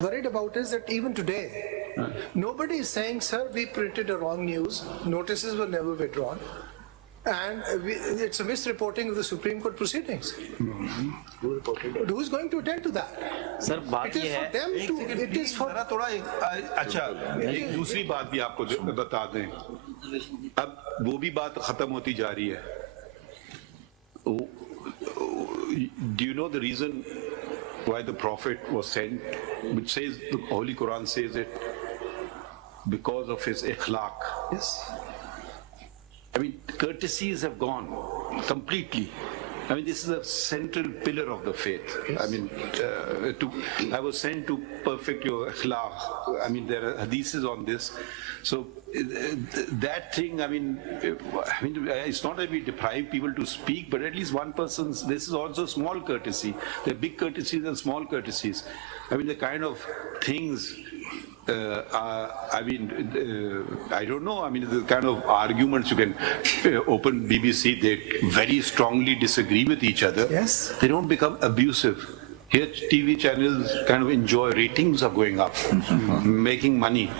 worried about is that even today, nobody is saying, sir, we printed a wrong news, notices were never withdrawn, and it's a misreporting of the Supreme Court proceedings. Who reported it? Who is going to attend to that? Sir, बात ये है, it is for them to, थोड़ा अच्छा एक दूसरी बात भी आपको बता दें, अब वो भी बात खत्म होती जा रही है. Do you know the reason why the Prophet was sent, which says, the Holy Quran says it, because of his ikhlaq? yes. I mean, courtesies have gone completely. I mean, this is a central pillar of the faith. Yes. I mean, I was sent to perfect your akhlaq. I mean, there are hadiths on this. So that thing, I mean, it's not that we deprive people to speak, but at least one person's, this is also small courtesy. There are big courtesies and small courtesies. I mean, the kind of things, I don't know. I mean, the kind of arguments you can open BBC, they very strongly disagree with each other. Yes. They don't become abusive. Here, TV channels kind of enjoy, ratings are going up, making money.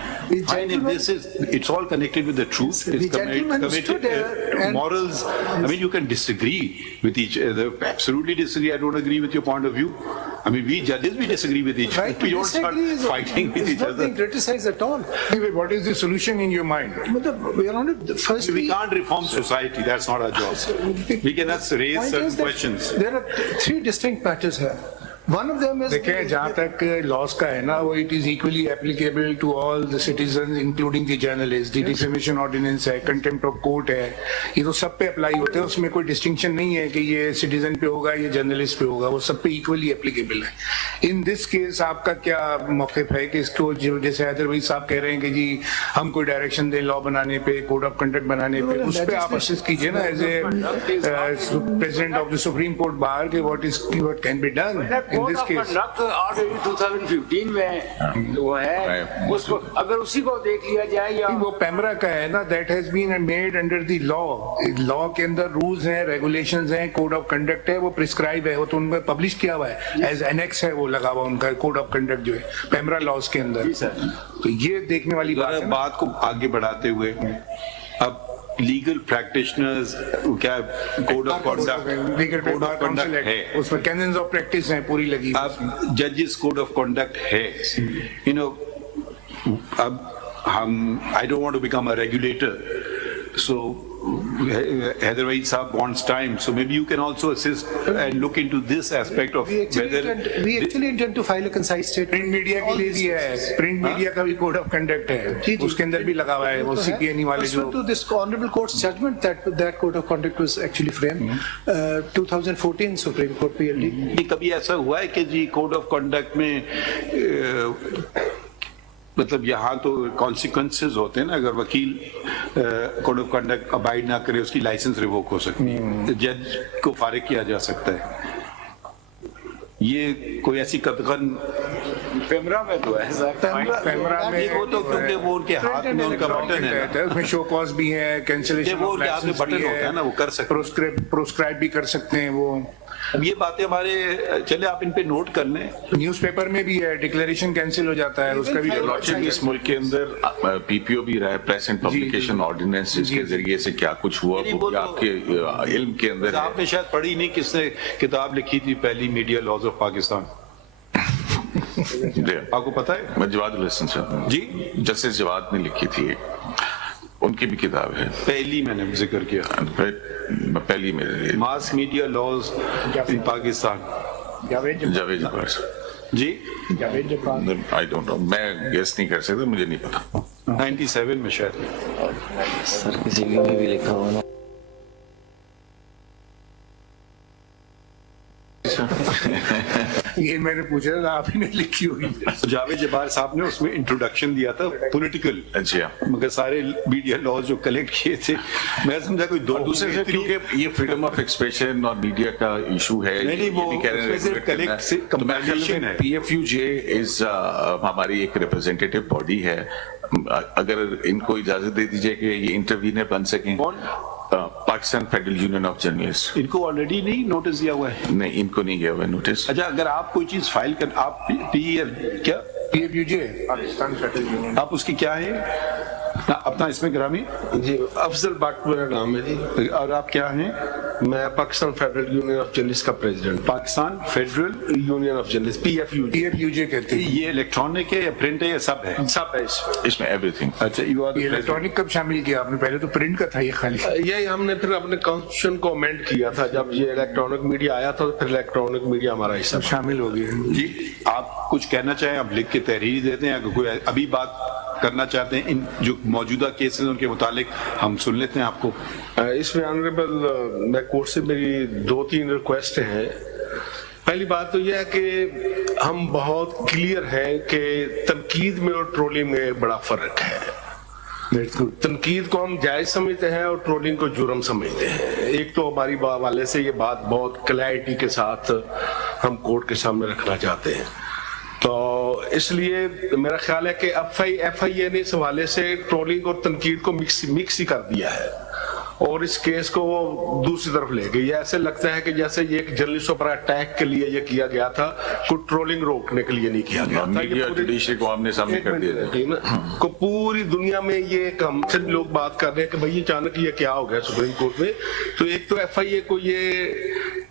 Fine, if this is, it's all connected with the truth. It's committed morals. I mean, you can disagree with each other, absolutely disagree. I don't agree with your point of view. I mean, we judges, we disagree with each other. We don't start fighting with each other. It's not being criticized at all. Anyway, what is the solution in your mind? We are on it. First, we can't reform society. That's not our job. We can just raise certain questions. There are three distinct matters here. One of them is देखिए जहाँ तक loss का है ना वो it is equally applicable to all the citizen including the journalist the defamation ordinance है contempt of court है ये तो सब पे अप्लाई होते हैं उसमें कोई डिस्टिंक्शन नहीं है कि ये सिटीजन पे होगा ये जर्नलिस्ट पे होगा वो सब पे इक्वली एप्लीकेबल है इन दिस केस आपका क्या मौक़िफ़ है कि इसको जैसे हैदर भाई साहब कह रहे हैं कि जी हम कोई डायरेक्शन दें लॉ बनाने पे कोड ऑफ कंडक्ट बनाने पे उस पर आप असिस्ट कीजिए ना as a president of the supreme court bar के what can be done in this case. Order 2015 में वो है उसको अगर उसी को देख लिया जाए या वो पैमरा का है ना that has been made under the law के अंदर रूल्स हैं रेगुलेशंस हैं कोड ऑफ कंडक्ट है वो प्रिस्क्राइब है वो तो उनमें पब्लिश किया हुआ है एज एनेक्स है वो लगा हुआ उनका कोड ऑफ कंडक्ट जो है पैमरा लॉज के अंदर तो ये देखने वाली बात को आगे बढ़ाते हुए अब लीगल प्रैक्टिशनर्स क्या कोड ऑफ कंडक्ट है उसमें कैनन्स ऑफ प्रैक्टिस हैं पूरी लगी अब जजेस कोड ऑफ कंडक्ट है यू नो अब हम I don't want to become a regulator so Heather Saab wants time, so maybe you can also assist and look into this aspect of whether we actually intend to file a concise statement. Print media के लिए भी है print media का भी code of conduct है उसके अंदर भी लगा हुआ है वो सीपीएनई वाले जो to this honorable court's judgment that code of conduct was actually framed 2014 Supreme Court PLD. कभी ऐसा हुआ है कि जी कोड ऑफ कंडक्ट में मतलब यहाँ तो कॉन्सिक्वेंसेस होते हैं ना अगर वकील कोड ऑफ कंडक्ट अबाइड ना करे उसकी लाइसेंस रिवोक हो सकती है जज को फारिग किया जा सकता है ये कोई ऐसी कतगन पैमरा में तो है पैमरा में वो तो क्योंकि वो उनके हाथ में उनका बटन है उसमें शो कॉज भी है कैंसिलेशन वो उनके हाथ में बटन होता है ना वो कर सकते प्रोस्क्राइब भी कर सकते हैं वो अब ये बातें हमारे चले आप इन पे नोट कर लें न्यूज़पेपर में भी है डिक्लेरेशन कैंसिल हो जाता है उसका भी लॉजिक इस मुल्क के अंदर पीपीओ भी रहा है प्रेस एंड पब्लिकेशन ऑर्डिनेंस जिसके जरिए से क्या कुछ हुआ वो आपके इल्म के अंदर आपने शायद पढ़ी नहीं किसने किताब लिखी थी पहली मीडिया लॉज ऑफ पाकिस्तान आपको पता है मैं जवाद हसन जी जस्टिस जवाद ने लिखी थी उनकी भी किताब है पहली मैंने जिक्र किया पहली मेरे mass media laws in Pakistan Javed Jabbar ji I don't know मैं गेस नहीं कर सकता मुझे नहीं पता 97 में शायद सर किसी में भी लिखा हुआ ना ये मैंने पूछा था आप ही ने लिखी होगी जावेद जब्बार साहब ने उसमें इंट्रोडक्शन दिया था पॉलिटिकल अच्छा मगर सारे मीडिया लॉज जो कलेक्ट किए थे मैं समझा कोई दो दूसरे से क्योंकि ये फ्रीडम ऑफ एक्सप्रेशन और मीडिया का इशू है नहीं वो कलेक्ट से कंपैरिजन है पीएफयूजे इज हमारी एक रिप्रेजेंटेटिव बॉडी है अगर इनको इजाजत दे दीजिए कि ये इंटरवीनर बन सकें Pakistan federal union of journalist इनको ऑलरेडी नहीं नोटिस दिया हुआ है नहीं इनको नहीं गया हुआ है नोटिस अच्छा अगर आप कोई चीज फाइल कर आप क्या PFUJ पाकिस्तान फेडरल यूनियन। आप उसकी क्या है अपना इसमें ग्रामी? जी अफजल भट्ट मेरा नाम है जी। और आप क्या हैं? मैं Pakistan federal union of journalist का president. Pakistan federal union of journalist PFUJ कहते हैं। ये इलेक्ट्रॉनिक है या प्रिंट है या सब है? सब है इसमें एवरीथिंग। अच्छा, यू आर ये इलेक्ट्रॉनिक कब शामिल किया आपने? पहले तो प्रिंट का था ये खाली। यही हमने फिर अपने कॉन्स्टिट्यूशन को अमेंड किया था जब ये इलेक्ट्रॉनिक मीडिया आया था, तो फिर इलेक्ट्रॉनिक मीडिया हमारा हिस्सा शामिल हो गया। जी, आप कुछ कहना चाहें? आप लिख के तहरीर देते हैं, अगर कोई अभी बात करना चाहते हैं इन जो मौजूदा केसेस उनके मुतालिक, हम सुन लेते हैं आपको। इसमें ऑनरेबल मैं कोर्ट से मेरी 2-3 रिक्वेस्ट हैं। पहली बात तो यह है कि हम बहुत क्लियर हैं कि तनकीद में और ट्रोलिंग में बड़ा फर्क है। तनकीद को हम जायज समझते हैं और ट्रोलिंग को जुर्म समझते हैं। एक तो हमारी वाले से ये बात बहुत क्लैरिटी के साथ हम कोर्ट के सामने रखना चाहते हैं, तो इसलिए मेरा ख्याल है कि FIA ने इस हवाले से ट्रोलिंग और तनकीद को मिक्स ही कर दिया है और इस केस को वो दूसरी तरफ ले गई। ऐसे लगता है कि जैसे ये एक जर्नलिस्टों पर अटैक के लिए ये किया गया था, कोई ट्रोलिंग रोकने के लिए नहीं किया गया था। मीडिया जुडिशरी को हमने सामने कर दिया को पूरी दुनिया में ये कम से लोग बात कर रहे हैं कि भाई अचानक ये क्या हो गया सुप्रीम कोर्ट में। तो एक तो FIA को ये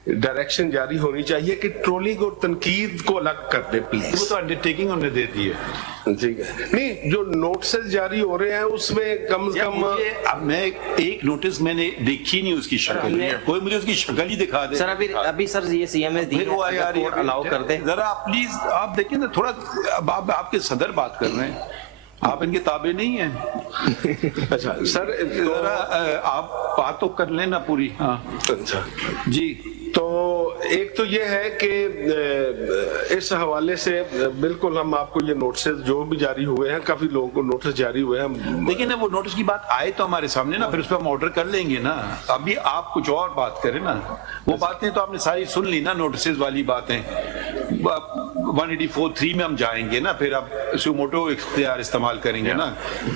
डायरेक्शन जारी होनी चाहिए कि ट्रोलिंग और तनकीद को अलग कर दे प्लीज। वो तो अंडरटेकिंग उन्होंने दे दी है। ठीक है, नहीं जो नोटिस जारी हो रहे हैं उसमें कम से कम अब मैं एक नोटिस मैंने देखी नहीं उसकी शक्ल, कोई मुझे उसकी शक्ल ही दिखा दे। सर अभी सर ये CMS दी फिर वो यार अलाउ कर दे जरा प्लीज, आप देखिए ना थोड़ा। अब आप आपके सदर बात कर रहे हैं, आप इनके ताबे नहीं हैं। अच्छा सर जरा आप बात तो कर लेना पूरी। हाँ अच्छा जी, तो एक तो ये है कि इस हवाले से बिल्कुल हम आपको ये नोटिस जो भी जारी हुए हैं, काफी लोगों को नोटिस जारी हुए हैं। देखिए ना वो नोटिस की बात आए तो हमारे सामने ना, फिर उस पर हम ऑर्डर कर लेंगे ना। अभी आप कुछ और बात करें ना, वो बातें तो आपने सारी सुन ली ना, नोटिस वाली बातें 184(3) में हम जाएंगे ना, फिर आप सुमोटो इख्तियार इस्तेमाल करेंगे ना,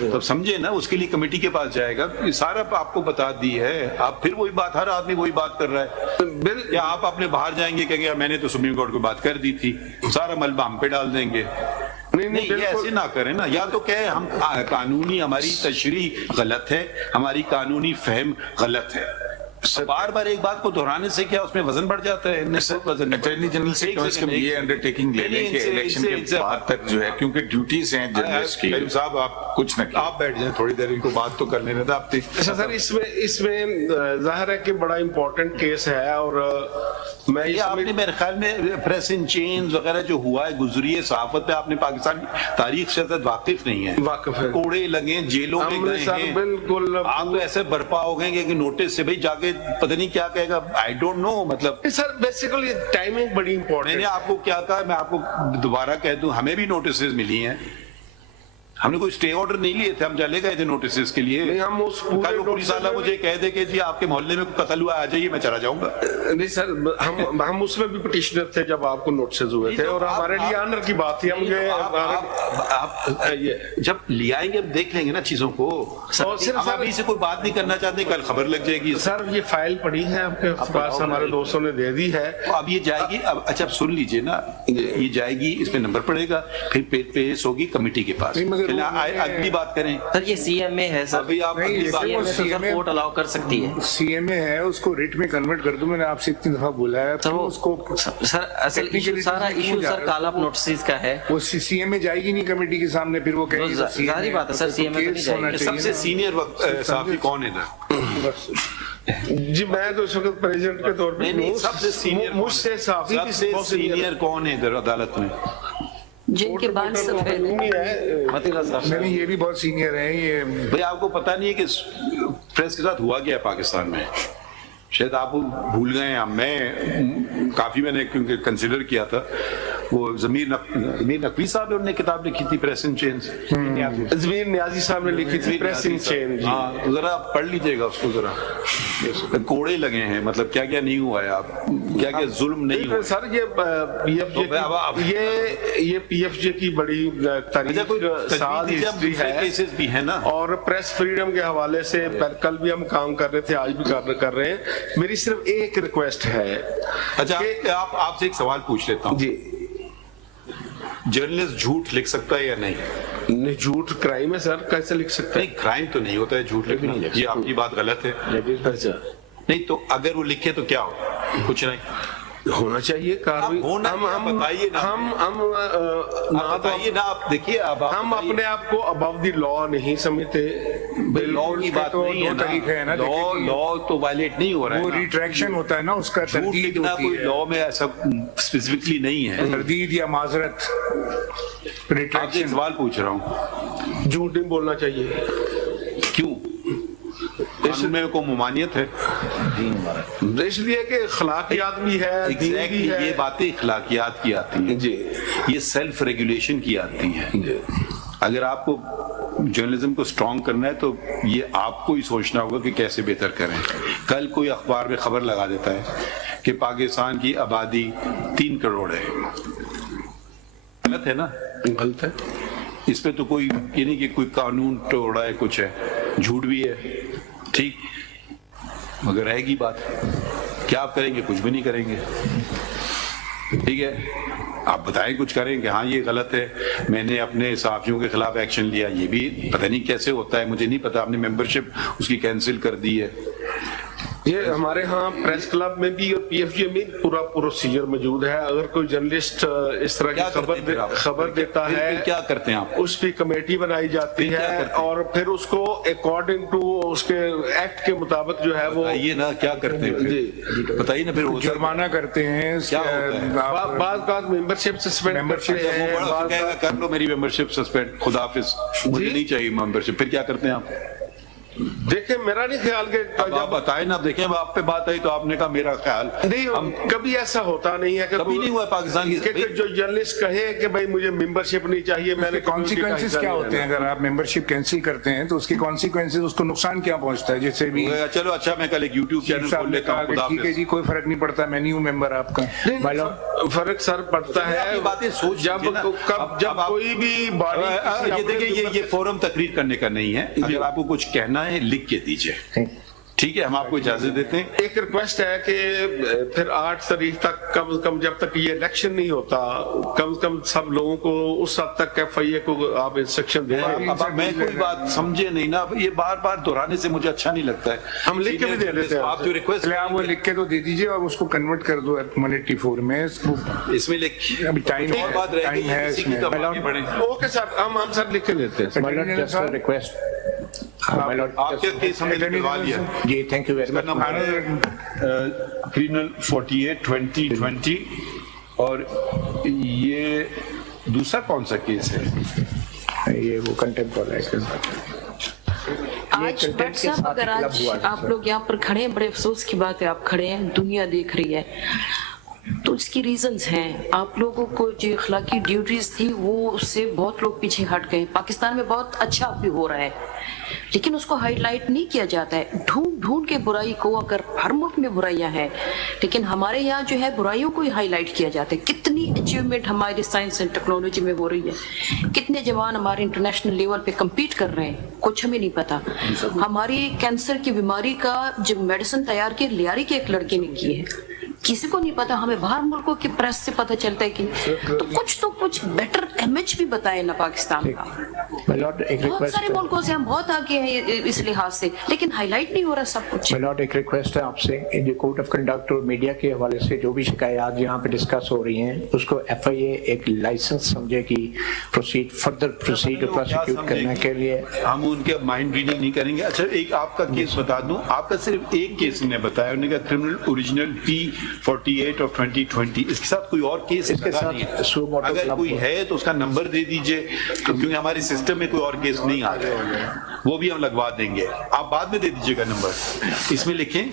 तब समझे ना, उसके लिए कमेटी के पास जाएगा। ये सारा आपको बता दी है, आप फिर वही बात, हर आदमी वही बात कर रहा है। या आप अपने बाहर जाएंगे कहेंगे मैंने तो सुप्रीम कोर्ट को बात कर दी थी, सारा मलबा हम पे डाल देंगे। नहीं ये ऐसे ना करें ना, या तो कहे हम कानूनी हमारी तशरीह गलत है, हमारी कानूनी फहम गलत है। बार बार एक बात को दोहराने से क्या उसमें वजन बढ़ जाता है? अटॉर्नी जनरल से कम से कम ये अंडरटेकिंग ले लें कि इलेक्शन के बाद तक जो है, क्योंकि ड्यूटीज हैं जर्नलिस्ट की। साहब आप कुछ न आप बैठ जाएं थोड़ी देर, इनको बात तो कर लेने था आप। अच्छा सर इसमें जाहिर है कि बड़ा इम्पोर्टेंट केस है और मैं ये आपने मेरे ख्याल में प्रेस इन चेंज वगैरह जो हुआ है, गुजरी है सहाफत पे, आपने पाकिस्तान तारीख से वाकिफ नहीं है। वाकिफ है, कोड़े लगे, जेलों में गए हैं, बिल्कुल आप तो ऐसे बर्पा हो गए कि नोटिस से भाई जाके पता नहीं क्या कहेगा, आई डोंट नो। मतलब सर बेसिकली टाइमिंग बड़ी इंपॉर्टेंट। मैंने आपको क्या कहा, मैं आपको दोबारा कह दूं, हमें भी नोटिस मिली हैं, हमने कोई स्टे ऑर्डर नहीं लिए थे, हम चले गए थे नोटिस के लिए। नहीं हम उस कल पुलिस वाला मुझे कह दे कि जी आपके मोहल्ले में कत्ल हुआ, आ जाइए, मैं चला जाऊंगा। नहीं सर हम उसमें भी पिटिशनर थे जब आपको नोटिस हुए थे, और हमारे लिए ऑनर की बात थी। हम ये जब ले आएंगे देख लेंगे ना चीजों को। हम अभी से कोई बात नहीं करना चाहते, कल खबर लग जाएगी। सर ये फाइल पड़ी है आपके पास, हमारे दोस्तों ने दे दी है। अब ये जाएगी, अब अच्छा सुन लीजिए ना, ये जाएगी, इसमें नंबर पड़ेगा, फिर पेश होगी कमेटी के पास। अगली बात करें सर, ये CMA है सर, अभी आप कोर्ट अलाउ कर सकती है। CMA है, उसको रिट में कन्वर्ट कर दो। मैंने आपसे इतनी दफा बोला है सर, वो उसको सर असल सारा इशू सर काला नोटिस का है। वो CMA जाएगी नहीं कमेटी के सामने, फिर वो कहेगी जारी बात है सर, CMA तो नहीं जाएगी। सबसे सीनियर साफी कौन है ना? जी मैं तो इस वक्त प्रेसिडेंट के तौर पे सबसे सीनियर मुझसे साफी सीनियर कौन है इधर अदालत में? जिनके बाद नहीं, ये भी बहुत सीनियर है। ये भाई आपको पता नहीं है कि प्रेस के साथ हुआ क्या है पाकिस्तान में? शायद आप भूल गए हैं। मैं काफी मैंने क्योंकि कंसिडर किया था, वो ज़मीर नकवी साहब ने किताब लिखी थी प्रेस इन चेंज, ज़मीर नियाजी साहब ने लिखी थी प्रेस इन चेंज। हाँ जरा पढ़ लीजिएगा उसको जरा। कोड़े लगे हैं, मतलब क्या क्या नहीं हुआ है, आप क्या क्या जुल्म नहीं हुआ सर। ये PFJ की बड़ी तारीख हिस्ट्री भी है ना, और प्रेस फ्रीडम के हवाले से कल भी हम काम कर रहे थे, आज भी कर रहे हैं। मेरी सिर्फ एक रिक्वेस्ट है। अच्छा, आप आपसे एक सवाल पूछ लेता हूँ जी। जर्नलिस्ट झूठ लिख सकता है या नहीं? नहीं, झूठ क्राइम है सर, कैसे लिख सकते नहीं, क्राइम तो नहीं होता है झूठ लिखना, ये आपकी बात गलत है। हैं? अच्छा, नहीं तो अगर वो लिखे तो क्या हो? कुछ नहीं होना चाहिए कार्रवाई। आप होना हम बताइए ना। हम आप बताइए ना, आप देखिए आप हम अपने आप को अबव द लॉ नहीं समझते। लॉ की बात तो नहीं है दो तरीके हैं ना, ना, लॉ तो वायलेट नहीं हो रहा है वो ना। रिट्रैक्शन होता है ना, उसका झूठ तरदीद लिखना होती कोई है, लॉ में ऐसा स्पेसिफिकली नहीं है। तरदीद या माजरत, आपसे एक रिट्रैक्शन। सवाल पूछ रहा हूँ, झूठ नहीं बोलना चाहिए। क्यों? इसमें को ममानियत है? इसलिए कि अखलाकियात भी है, दीन भी एग्जैक्टली है। ये बातें इखलाकियात की आती हैं जी, ये सेल्फ रेगुलेशन की आती हैं। अगर आपको जर्नलिज्म को स्ट्रॉन्ग करना है तो ये आपको ही सोचना होगा कि कैसे बेहतर करें। कल कोई अखबार में खबर लगा देता है कि पाकिस्तान की आबादी 3 करोड़ है, गलत है ना? गलत है। इस पे तो कोई ये नहीं कि कोई कानून तोड़ा है, कुछ है, झूठ भी है, ठीक, मगर रहेगी बात। क्या आप करेंगे? कुछ भी नहीं करेंगे, ठीक है। आप बताएं कुछ करें कि हाँ ये गलत है, मैंने अपने सहाफियों के खिलाफ एक्शन लिया, ये भी पता नहीं कैसे होता है, मुझे नहीं पता। आपने मेंबरशिप उसकी कैंसिल कर दी है। ये हमारे यहाँ प्रेस क्लब में भी और पीएफजी में पूरा प्रोसीजर मौजूद है। अगर कोई जर्नलिस्ट इस तरह की खबर देता है, फिर क्या करते हैं आप? उस पर कमेटी बनाई जाती फिर क्या है करते हैं? और फिर उसको अकॉर्डिंग टू उसके एक्ट के मुताबिक जो है वो बताइए ना क्या करते हैं? जी बताइए ना। फिर होता है जुर्माना करते हैं, क्या होता है? बाद मेंबरशिप सस्पेंड करते वो हैं। बड़ा कहेगा कर लो मेरी मेंबरशिप सस्पेंड, खुदाफिज, मुझे नहीं चाहिए मेंबरशिप। फिर क्या करते हैं आप? देखिए मेरा नहीं ख्याल कि अब आप बताएं ना। देखें अब आप पे बात आई तो आपने कहा मेरा ख्याल। नहीं, कभी ऐसा होता नहीं है कि कभी नहीं हुआ पाकिस्तान की। कि जो जर्नलिस्ट कहे कि भाई मुझे मेंबरशिप नहीं चाहिए, मैंने कॉन्सिक्वेंसेस क्या होते हैं? अगर आप मेंबरशिप कैंसिल करते हैं तो उसके कॉन्सिक्वेंसेस, उसको नुकसान क्या पहुंचता है? जैसे भी चलो अच्छा, मैं कल एक यूट्यूब चैनल खोल लेता हूँ, ठीक है जी, कोई फर्क नहीं पड़ता, मैं नहीं हूँ मेंबर आपका। फर्क सर पड़ता है। बातें सोच जब कोई भी बॉडी, ये देखिए ये फोरम तकरीर करने का नहीं है। अगर आपको कुछ कहना है लिख के दीजिए, ठीक है, हम आपको इजाजत देते हैं। एक रिक्वेस्ट है कि फिर 8 तारीख तक कम से कम, जब तक ये इलेक्शन नहीं होता, कम से कम सब लोगों को उस हद तक FIA को आप इंस्ट्रक्शन दें। अब मैं कोई बात समझे नहीं ना, ये बार बार दोहराने से मुझे अच्छा नहीं लगता है। हम लिख के भी दे देते हैं। आप जो रिक्वेस्ट, आप वो लिख के तो दे दीजिए और उसको कन्वर्ट कर दो एडमिनिस्ट्रेटिव फॉर्म में। इसमें लिख, अभी टाइम और बात रहेगी, है किसी की तो आगे बढ़े। ओके सर, हम सर लिख के देते हैं। रिक्वेस्ट आपके केस हमने निकलवा लिया जी, thank you very much. Criminal 48/2020 और ये दूसरा कौन सा केस है? ये वो कंटेम्प्ट वाला है। आज भट्ट साहब, अगर आज आप लोग यहाँ पर खड़े हैं, बड़े अफसोस की बात है, आप खड़े हैं, दुनिया देख रही है, तो इसकी रीजंस हैं। आप लोगों को जो अखलाकी ड्यूटीज थी वो उससे बहुत लोग पीछे हट गए। पाकिस्तान में बहुत अच्छा भी हो रहा है, लेकिन उसको हाईलाइट नहीं किया जाता है। ढूंढ ढूंढ के बुराई को, अगर हर मुल्क में बुराइयां हैं, लेकिन हमारे यहाँ जो है बुराइयों को ही हाईलाइट किया जाता है। कितनी अचीवमेंट हमारी साइंस एंड टेक्नोलॉजी में हो रही है, कितने जवान हमारे इंटरनेशनल लेवल पे compete कर रहे हैं, कुछ हमें नहीं पता। हमारी कैंसर की बीमारी का जो मेडिसिन तैयार की लियारी के एक लड़के ने की है, किसी को नहीं पता। हमें बाहर मुल्कों की प्रेस से पता चलता है कि तो कुछ बेटर इमेज भी बताए ना पाकिस्तान का। बहुत सारे मुल्कों से हम बहुत आगे हैं इस लिहाज से, लेकिन हाईलाइट नहीं हो रहा सब कुछ। एक रिक्वेस्ट है आपसे, इन कोड ऑफ कंडक्ट और मीडिया के हवाले से जो भी शिकायत यहाँ पे डिस्कस हो रही हैं, उसको FIA एक लाइसेंस समझे कि फर्दर प्रोसीड प्रोसिक्यूट करने के लिए। हम उनके माइंड रीडिंग नहीं करेंगे। अच्छा, एक आपका केस बता दूं, आपका सिर्फ एक केस ने बताया, उन्होंने कहा क्रिमिनल ओरिजिनल P48/2020। इसके साथ कोई और केस लगा नहीं है? अगर कोई है तो उसका नंबर दे दीजिए, क्योंकि हमारे सिस्टम में कोई और केस नहीं आ रहा है, वो भी हम लगवा देंगे। आप बाद में दे दीजिएगा नंबर, इसमें लिखें।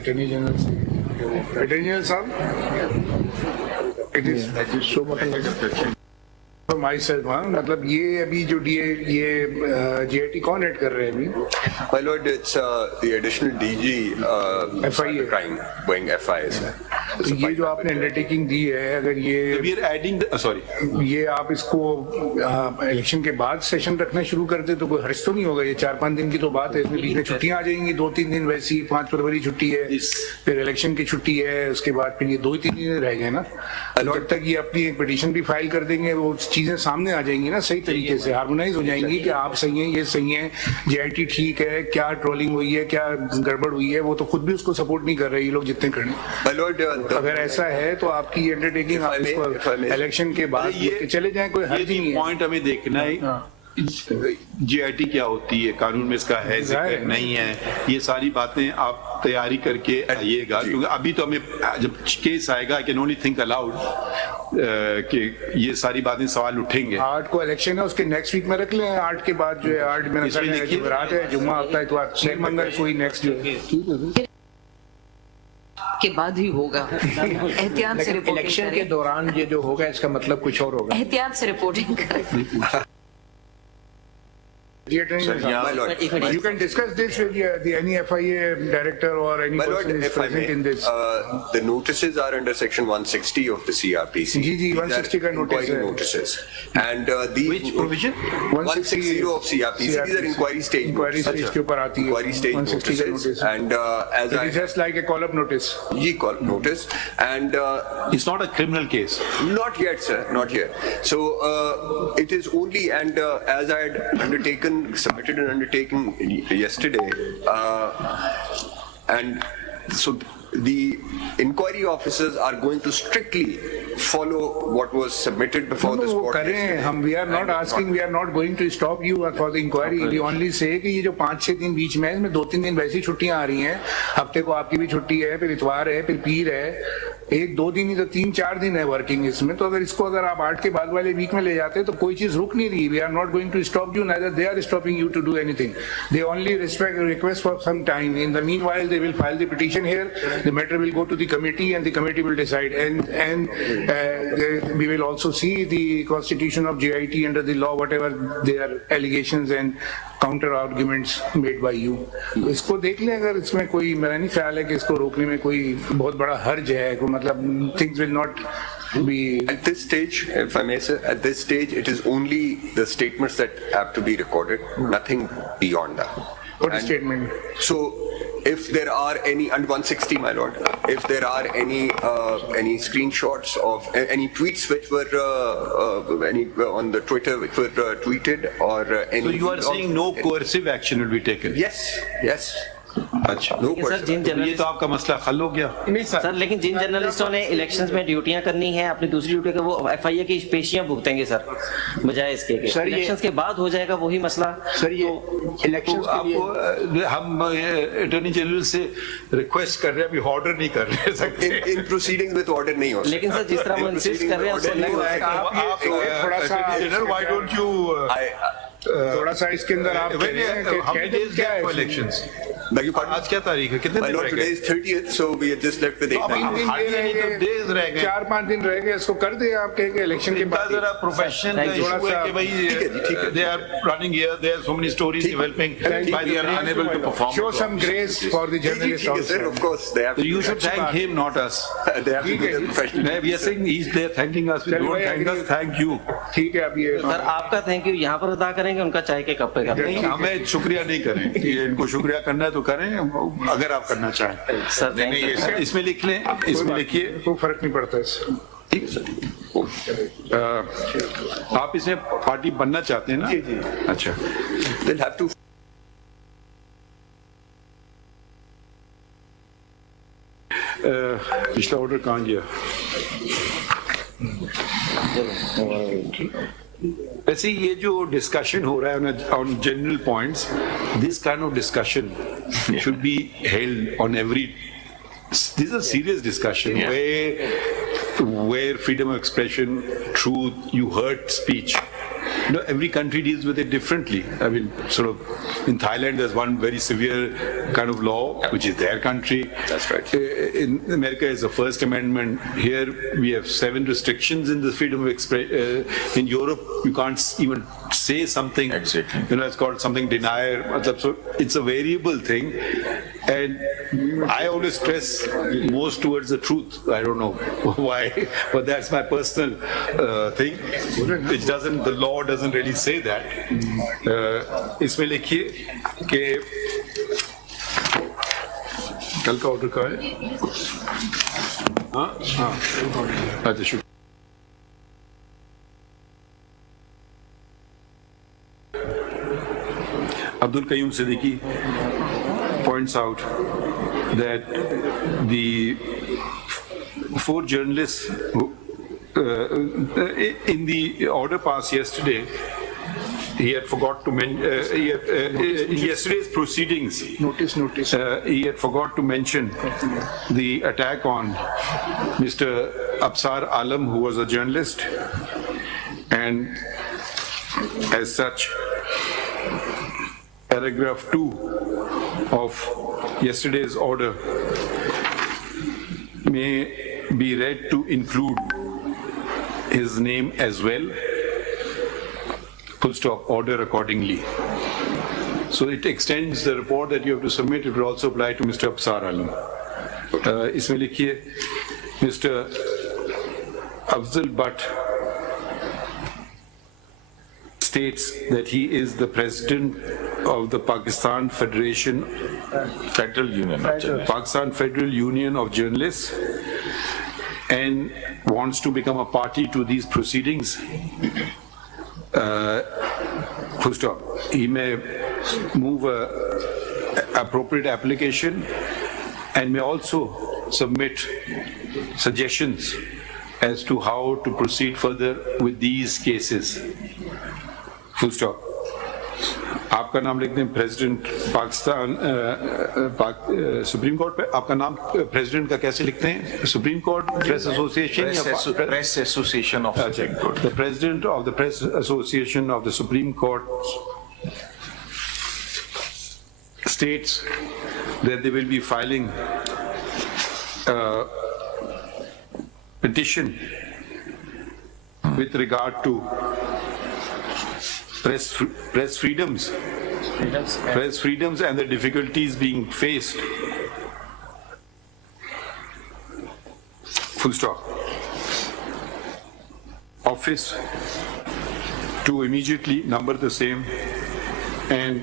अटॉर्नी जनरल साहब, इट इज myself, हाँ, मतलब ये अभी जो ये JIT कौन हेड कर रहे हैं अभी? My lord, it's the additional DG FIA. crime going FIs. तो ये जो आपने अंडरटेकिंग दी है, अगर ये We are adding sorry. ये आप इसको इलेक्शन के बाद सेशन रखना शुरू करते तो कोई हर्ष तो नहीं होगा? ये 4-5 दिन की तो बात है, इसमें बीच में छुट्टियां आ जाएंगी, 2-3 दिन वैसी, 5 फरवरी छुट्टी है, फिर इलेक्शन की छुट्टी है, उसके बाद फिर ये 2-3 दिन रह गए ना। जब तक ये अपनी एक पिटीशन भी फाइल कर देंगे, वो चीजें सामने आ जाएंगी ना, सही तरीके से हार्मोनाइज हो जाएंगी कि आप सही हैं, ये सही है, JIT ठीक है, क्या ट्रोलिंग हुई है, क्या गड़बड़ हुई है, वो तो खुद भी उसको सपोर्ट नहीं कर रहे ये लोग जितने खड़े। अगर ऐसा है तो आपकी अंडरटेकिंग आप इसको इलेक्शन के बाद लेके चले जाएं, कोई हर्ज नहीं है। पॉइंट हमें देखना है JIT क्या होती है, कानून में इसका है जिक्र नहीं है, ये सारी बातें आप तैयारी करके आइएगा, क्योंकि अभी तो हमें जब केस आएगा I can only think allowed कि ये सारी बातें सवाल उठेंगे। 8 को इलेक्शन है, उसके नेक्स्ट वीक में रख लें, 8 के बाद जो है 8 में रात है, जुम्मा हफ्ता है, तो मंगल कोई नेक्स्ट जो है के बाद ही होगा। एहतियात से रिपोर्टिंग इलेक्शन के दौरान ये जो होगा इसका मतलब कुछ और होगा। एहतियात से रिपोर्टिंग करें। My lord, you can discuss this with the any FIA director or any my lord, person who is if I present may, in this. the notices are under section 160 of the CRPC. Ji, These 160 are का notice inquiry है। notices. And the Which provision? 160 of CRPC. These are inquiry stage. Inquiry stage के ऊपर आती है। Inquiry stage 160 का notices. notice। And as It is just like a call-up notice. Ye call notice. And It's not a criminal case. not yet, sir, not yet. So it is only, and as I had submitted an undertaking yesterday, and so the inquiry officers are going to strictly follow what was submitted before this वो court. करें हम, we are not asking, we are not going to stop you for the inquiry. We only say कि ये जो 5-6 दिन बीच में, इसमें 2-3 दिन वैसी छुट्टियां आ रही हैं, हफ्ते को आपकी भी छुट्टी है, फिर इतवार है, फिर पीर है, 1-2 दिन ही तो 3-4 दिन है वर्किंग इसमें, तो अगर इसको अगर आप 8 के बाद वाले वीक में ले जाते तो कोई चीज रुक नहीं रही। We are not going to stop you, neither they are stopping you to do anything. They only request for some time. In the meanwhile, they will file the petition here. The matter will go to the committee, and the committee will decide. And we will also see the constitution of JIT under the law, whatever their allegations and counter arguments made by you. इसको देख लें, अगर इसमें कोई, मेरा नहीं ख्याल है कि इसको रोकने में कोई बहुत बड़ा हर्ज है, कोई मतलब things will not be. At this stage, if I may say, at this stage, it is only the statements that have to be recorded, nothing beyond that. What statement? So, if there are any, and 160, my lord, if there are any screenshots of any tweets which were on the Twitter which were tweeted, or any. So you are saying no coercive action will be taken? Yes, yes. अच्छा, No लेकिन sir जिन ये तो journalist आपका मसला हल हो गया। नहीं सर, लेकिन जिन जर्नलिस्टों ने इलेक्शंस में ड्यूटियां करनी है, अपनी दूसरी ड्यूटी के वो FIA की पेशियां भुगतेंगे सर, बजाय इसके कि सर, ये- इलेक्शंस के बाद हो जाएगा वही मसला। सर ये इलेक्शन के लिए आपको हम अटॉर्नी जनरल से रिक्वेस्ट कर रहे हैं, अभी ऑर्डर नहीं कर रहे सकते। In proceedings with order नहीं हो सकता। लेकिन सर जिस तरह वो इंसिस्ट कर रहे हैं उससे नहीं हो सकता। थोड़ा सा Why don't you थोड़ा सा इसके अंदर आप कह रहे हैं कि how many days क्या है left for इसमें? elections? Beg your pardon? आज क्या तारीख है, कितने My दिन lord, रह today गए? is 30th, so we are just left with 8 अभी days. hardly any तो days रह गए। 4-5 दिन रह गए, इसको कर दे आप कह के इलेक्शन के इनका बाद। जरा प्रोफेशन का इशू है कि भाई they are running here, there are so many stories developing by the unable to perform. Show some grace for the journalist ठीक है, sir, also. of course, they have to You do should that. thank him, not us. They have to do that professionally. We are saying he's there thanking us. We चलो don't भाई, thank us. agree. Thank you. ठीक है, अब ये sir आपका thank you यहाँ पर अदा करेंगे, उनका चाय के कप पे नहीं, करेंगे। हमें शुक्रिया नहीं करें, ये इनको शुक्रिया करना है तो करें, अगर आप करना चाहें। सर नहीं, नहीं, इसमें लिख लें, इसमें लिखिए। कोई फर्क नहीं पड़ता इससे। ठीक है सर। आप इसमें पार्टी बनना चाहते हैं ना? जी, जी। अच्छा, They'll have to. पिछला ऑर्डर कहाँ गया? वैसे ये जो डिस्कशन हो रहा है on general points, this kind of discussion should be held on every. This is a serious discussion where freedom of expression, truth, you heard speech. every country deals with it differently. I mean, sort of, in Thailand, there's one very severe kind of law, which is their country. That's right. In America, is the First Amendment. Here, we have 7 restrictions in the freedom of expression. In Europe, you can't even say something. Exactly. It's called something denier. So it's a variable thing. And I always stress most towards the truth. I don't know why, but that's my personal thing. Which doesn't, the law doesn't really say that. इसमें लिखिए कि कल का order का है? हाँ हाँ अच्छा शुक्रिया. Abdul Qayyum Siddiqui points out that the 4 journalists who, in the order passed yesterday, he had forgot to mention, in yesterday's proceedings, notice. he had forgot to mention the attack on Mr. Absar Alam, who was a journalist, and as such, paragraph 2 of yesterday's order may be read to include his name as well. Full stop, order accordingly. So it extends the report that you have to submit. It will also apply to Mr. Absar Alam. इसमें लिखिए, Mr. Afzal Butt states that he is the president of the Pakistan Federal Union of Journalists and wants to become a party to these proceedings. Full stop. He may move a appropriate application and may also submit suggestions as to how to proceed further with these cases. Full stop. आपका नाम लिख दें president Pakistan supreme court पे. आपका नाम president का कैसे लिखते हैं? सुप्रीम कोर्ट प्रेस एसोसिएशन या press association of supreme court. The president of the press association of the Supreme Court states that they will be filing a petition with regard to press freedoms and the difficulties being faced. Full stop. Office to immediately number the same and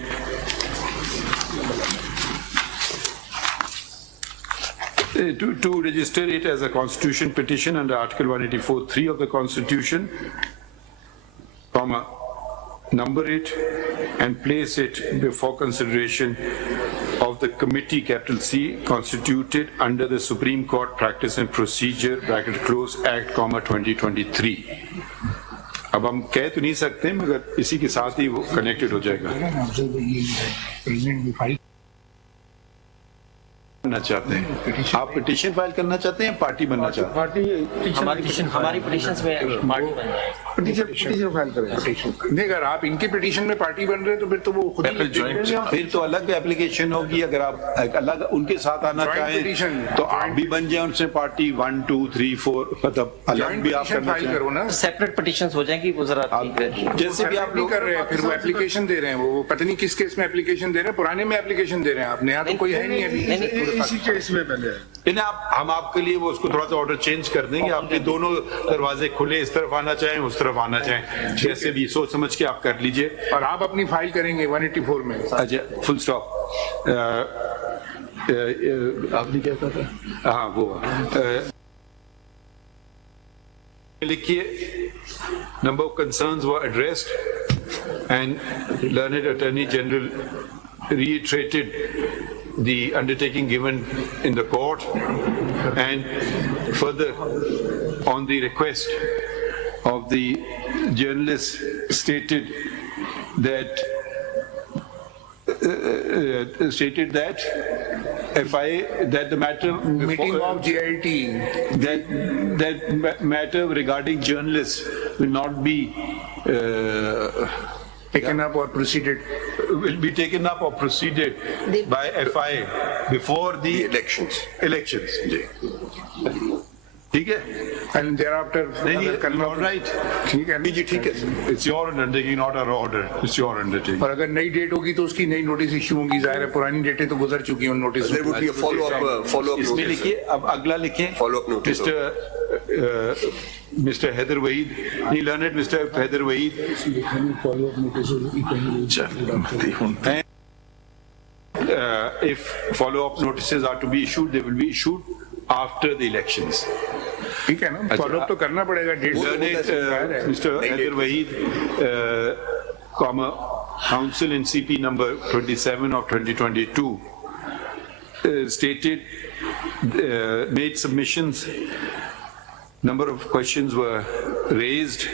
to register it as a constitution petition under Article 184(3) of the Constitution, number it and place it before consideration of the committee, capital C, constituted under the Supreme Court Practice and Procedure, bracket close, Act, 2023. अब हम कह तो नहीं सकते मगर इसी के साथ ही वो कनेक्टेड हो जाएगा. करना चाहते हैं आप पिटीशन फाइल करना चाहते हैं पार्टी बनना चाहते हैं? हमारी पिटीशंस में पार्टी बन जाए. पिटीशन फाइल करें. नहीं, अगर आप इनकी पिटीशन में पार्टी बन रहे हैं तो फिर तो वो खुद ही फिर तो अलग एप्लीकेशन होगी. अगर आप अलग उनके साथ आना चाहें तो आप भी बन जाए उनसे पार्टी 1, 2, 3, 4 मतलब अलग भी आप करना चाहें ना. सेपरेट पिटीशंस हो जाएंगी वो जरा जैसे भी आप लोग कर रहे हैं. फिर वो एप्लीकेशन दे रहे हैं, वो पता नहीं किस केस में एप्लीकेशन दे रहे हैं. पुराने में एप्लीकेशन दे रहे हैं. आप नया तो कोई है नहीं अभी. इसी केस में मैंने हम आपके लिए वो उसको थोड़ा सा ऑर्डर चेंज कर देंगे. आपके दोनों दरवाजे खुले, इस तरफ आना चाहें उस तरफ आना चाहें, जैसे भी सोच समझ के आप कर लीजिए. और आप अपनी फाइल करेंगे 184 में. अच्छा, फुल स्टॉप. आपने क्या कहा था? हाँ वो लिखिए. Number of concerns were addressed and learned Attorney General reiterated the undertaking given in the court, and further on the request of the journalist stated that FIA that the matter Meeting of JIT. that matter regarding journalists will not be Taken up or proceeded. will be taken up or proceeded by FIA before the elections. ठीक है? And thereafter. नहीं, you're right. ठीक है ना? जी ठीक है sir. It's your undertaking, not our order. It's your undertaking. और अगर नई डेट होगी तो उसकी नई नोटिस इश्यू होगी. जाहिर है पुरानी डेटें तो गुजर चुकी हैं उन notice. There would be a follow-up इसमें notice. लिखिए, अब अगला लिखें. Follow-up notice. Mr. Heather Waheed, he learned Mr. Heather Waheed. If follow-up notices are to be issued, they will be issued after the elections. ठीक है ना? Follow up तो करना पड़ेगा. Date Mr. Heather Waheed, counsel in CP number 27 of 2022, stated, made submissions. Number of questions were raised,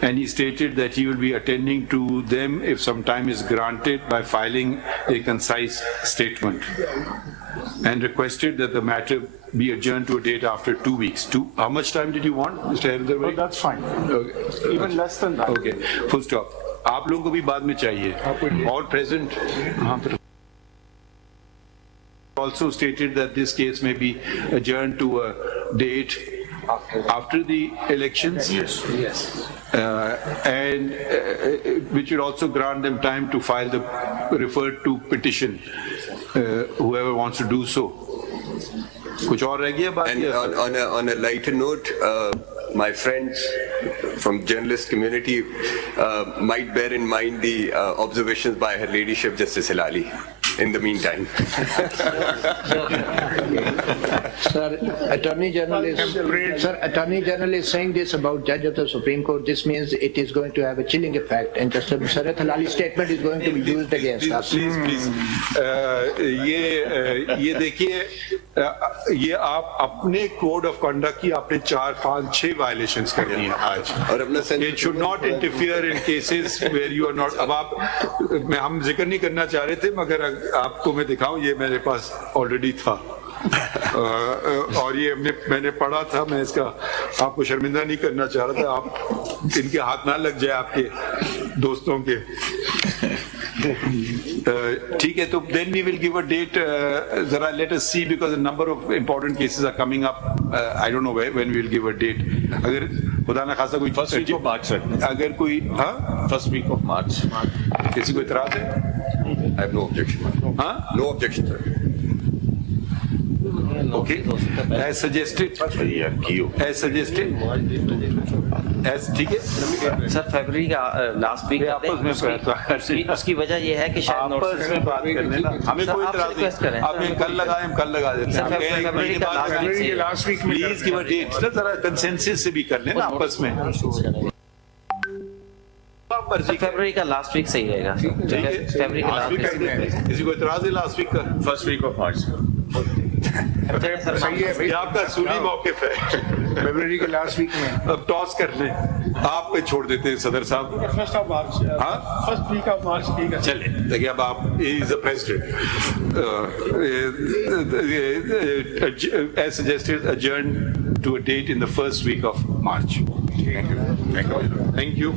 and he stated that he will be attending to them if some time is granted by filing a concise statement, and requested that the matter be adjourned to a date after 2 weeks. How much time did you want, Mr. Heather Waheed? That's fine. Okay. Even less than that. Okay, full stop. आप लोगों को भी बाद में चाहिए. All present. Also stated that this case may be adjourned to a date after the elections. Yes. And which would also grant them time to file the referred to petition, whoever wants to do so. कुछ और रह गया बाकी? And on a lighter note, my friends from journalist community might bear in mind the observations by Her Ladyship Justice Hilali in the meantime. Sir, Attorney General is saying this about Judge of the Supreme Court. This means it is going to have a chilling effect, and Justice Musharraf Halali's statement is going to be used against us. Please. ये देखिए, ये आप अपने code of conduct की आपने 4, 5, 6 violations कर दी हैं आज. It should not interfere in cases where you are not. अब आप, हम जिक्र नहीं करना चाह रहे थे, मगर आपको मैं दिखाऊं, ये मेरे पास ऑलरेडी था. और ये मैंने पढ़ा था. मैं इसका आपको शर्मिंदा नहीं करना चाह रहा था. आप इनके हाथ ना लग जाए आपके दोस्तों के. ठीक है, तो then we will give a date. Zara, let us see, because a number of important cases are coming up. I don't know when we will give a date. अगर खुदा ना खासा कोई First week of March, sir. अगर कोई First week of March. किसी को इतराज है? I have no objection. No objection, sir. Okay, as suggested. As suggested. As ठीक है. सर फरवरी का लास्ट वीक उसकी वजह यह है कि शायद आपस में बात करने ना, हमें कोई इतराज नहीं. आपने कल लगाए, हम कल लगा देते हैं. फरवरी के लास्ट वीक में प्लीज गिव अ डेट. जरा कंसेंसस से भी कर लेना आपस में. फरवरी का लास्ट वीक सही रहेगा. फरवरी का लास्ट वीक. किसी को इतराज है लास्ट वीक का? First week of March. सही है भाई. ये आपका सूली मौकिफ है. फरवरी के लास्ट वीक में. अब टॉस कर लें, आप पे छोड़ देते हैं सदर साहब. First of March. First week of March. ठीक है. चले, देखिए अब आप, he is the president. As suggested, adjourn to a date in the first week of March. Thank you.